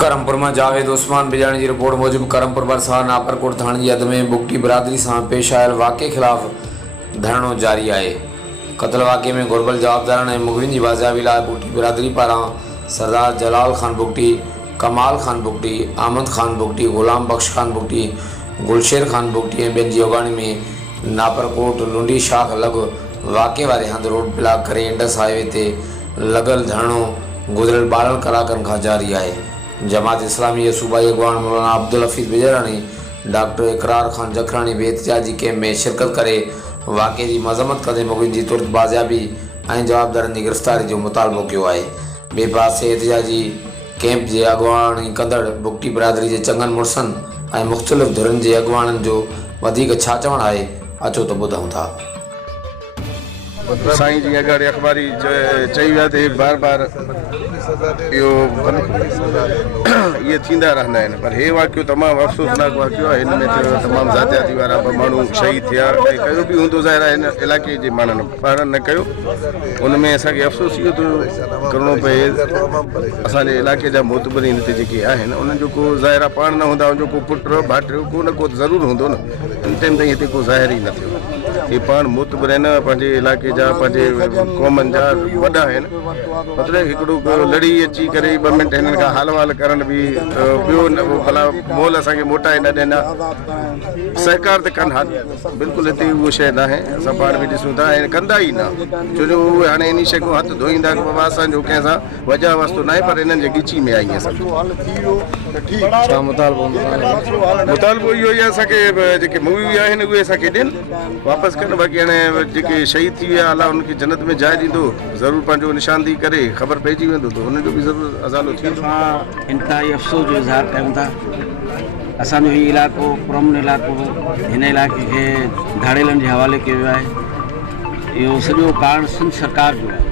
करमपुर में जावेद उस्मान बिजाणी की रिपोर्ट मूजिब करमपुर बरसार नापरकोट थाने की हद में बुगटी बिरादरी से पेश आयल वाक़े खिलाफ धरणो जारी है। कत्ल वाक़े में घुरबल जवाबदार ने मुगरिन की बाजियाबी लाइ बुगटी बिरादरी पारां सरदार जलाल खान बुगटी, कमाल खान बुगटी, आमद खान बुगटी, गुलाम बख्श खान बुगटी, गुलशेर खान बुगटी ऐं ॿियनि जी अॻवानी में नापरकोट लुंडी शाख लॻ वाक़े वारे हंधि रोड ब्लॉक करे इंडस हाईवे ते लॻल धरणो गुज़िरियल 12 कलाकनि खां जारी है। जमात इस्लामी सूबाई अगवान मौलाना अब्दुल हफीज़ बिजरानी, डॉक्टर इकरार खान जखरानी भी एहतजाजी कैंप में शिरकत करे वाक़े की मज़म्मत कंदे मुगरिन की तुरत बाजियाबी ऐं जवाबदारनि की गिरफ़्तारी जो मुतालबो किया है। बे पासे एहतजाजी कैंप के अगवानी कंदड़ बुगटी बिरादरी के चङनि मुड़सनि ऐं मुख़्तलिफ़ धुरनि के अगवाननि जो वधीक छा चवणु आहे, अचो तो ॿुधूं था। साईं जी अगरि अख़बारी चई विया थे बार बार इहो ये थींदा रहंदा आहिनि, पर हे वाक़ियो तमामु अफ़सोसनाक वाक़ियो आहे। हिन में तमामु ज़ातियाती वारा माण्हू शहीद थिया, कयो बि हूंदो ज़ाहिर आहे हिन इलाइक़े जे माण्हुनि पाण न कयो। उन में असांखे अफ़सोस इहो थो करिणो पए असांजे इलाइक़े जा मोतबरीन हिते जेके आहिनि उन्हनि जो को ज़ाहिर आहे पाण न हूंदा, उनजो को पुटु भाइटियो को न को ज़रूरु हूंदो न, इन टाइम ताईं हिते को ज़ाहिर ई न थियो। हे पाण मोतबर आहिनि, पंहिंजे इलाइक़े जा पंहिंजे क़ौमनि जा वॾा आहिनि, मतिलबु हिकिड़ो लड़ी अची करे 2 मिंट हिननि खां हाल वाल करण बि ॿियो न भला मोल असांखे मोटाए न ॾियनि, सहकार त कनि हा, बिल्कुलु हिते उहो शइ न आहे। असां पाण बि ॾिसूं था ऐं कंदा ई न, छो जो उहे हाणे इन शइ खां हथु धोईंदा कि बाबा असांजो कंहिंसां वजह वास्तो न आहे, पर हिननि जे ॻिची में आई आहे। मुतालबो इहो ई आहे असांखे जेके मूवी आहिनि उहे असांखे ॾियनि वापसि कनि, बाक़ी हाणे जेके शहीद थी विया अलाह उनखे जन्नत में जाइ ॾींदो, ज़रूरु पंहिंजो निशानदी करे ख़बर पइजी वेंदो त हुनजो बि ज़रूरु अज़ालो थींदो। इंतहाई अफ़सोस जो इज़हार कयूं था। असांजो हीउ इलाइक़ो पुरअमन इलाइक़ो, हिन इलाइक़े खे धाड़ेलनि जे हवाले कयो वियो आहे। इहो सॼो कारण सिंध सरकार जो आहे।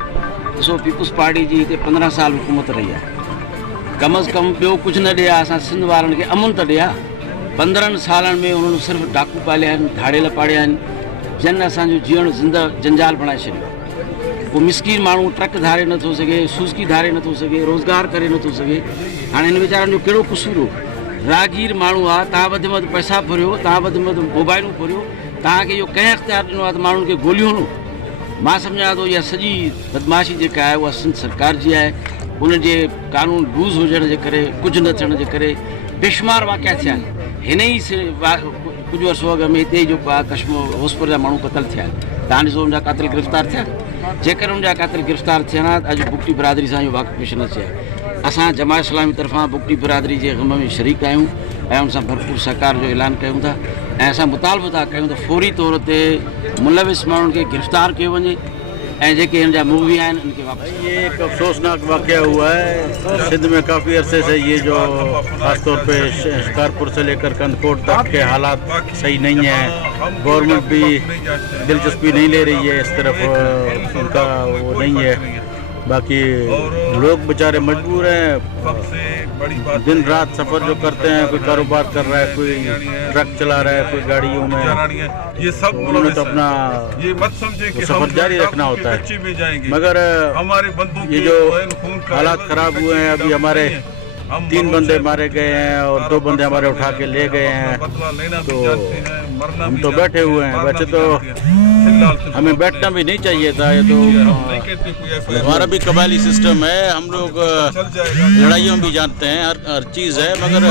ॾिसो पीपुल्स पार्टी जी हिते 15 साल हुकूमत रही आहे, कम अज़ कम ॿियो कुझु न ॾिया, असां सिंध वारनि खे अमन त ॾिया। 15 सालनि में उन्हनि सिर्फ़ु डाकू पालिया आहिनि, धाड़ेल पाड़िया आहिनि, जन असांजो जीअण जंजाल बणाए छॾियो। को मिसकीन माण्हू ट्रक धारे नथो सघे, सूज़की धारे नथो सघे, रोज़गार करे नथो सघे। हाणे हिन वीचारनि जो कहिड़ो क़सूर हो? रागीर माण्हू आहे, तव्हां वधि में वधि पैसा भरियो, तव्हां वधि में वधि मोबाइलूं भरियो, तव्हांखे इहो कंहिं इख़्तियार ॾिनो आहे त माण्हुनि खे गोलियूं हणो? मां सम्झां थो इहा सॼी बदमाशी जेका आहे उहा सिंध सरकार जी आहे। उनजे कानून लूज़ हुजण जे करे, कुझु न थियण जे करे बेशुमार वाक़िया थिया आहिनि। हिन ई कुझु अर्सो अॻु में हिते जेको आहे कश्मीर होसपुर जा माण्हू क़तल थिया आहिनि, तव्हां ॾिसो उनजा क़ातिल गिरफ़्तार थिया। जेकर उनजा क़ातिल गिरफ़्तार थियनि हा त अॼु बुगटी बिरादरी सां इहो वाक़ियो पेश न थिए। असां जमात इस्लामी तरफ़ां बुगटी बिरादरी जे ग़म में शरीक आहियूं ऐं उन सां भरपूर सहकार जो ऐलान कयूं था ऐं असां मुतालबो था कयूं त फौरी तौर ते मुलविस माण्हुनि खे गिरफ़्तार कयो वञे ऐं जेके हिन जा मुलवी आहिनि उनखे वापसि। ये एक अफसोसनाक वाक़या हुआ है सिंध में। काफ़ी अरसे से ये जो ख़ासतौर पे शिकारपुर से लेकर कंदकोट तक के हालात सही नहीं है, गवर्नमेंट भी दिलचस्पी नहीं ले रही है इस तरफ, उनका वो नहीं है। बाकी लोग बेचारे मजबूर हैं, दिन रात सफ़र जो करते हैं, कोई कारोबार कर रहा है, कोई ट्रक चला रहा है, कोई गाड़ियों में, ये सब उन्होंने तो अपना तो सफ़र जारी रखना होता है। मगर ये जो हालात ख़राब हुए हैं, अभी हमारे 3 बंदे मारे गए हैं और 2 बंदे हमारे उठा के ले गए हैं, तो हम तो बैठे हुए हैं। वैसे तो हमें बैठना भी नहीं चाहिए था, ये तो हमारा भी कबायली सिस्टम है, हम लोग लड़ाइयों में भी जानते हैं, हर चीज़ है, मगर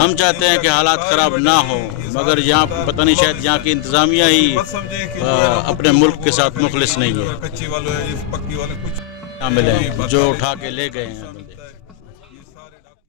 हम चाहते हैं कि हालात ख़राब ना हो। मगर यहाँ पता नहीं शायद यहाँ की इंतज़ामिया ही अपने मुल्क के साथ मुखलिस नहीं है। मिले जो उठा के ले गए हैं।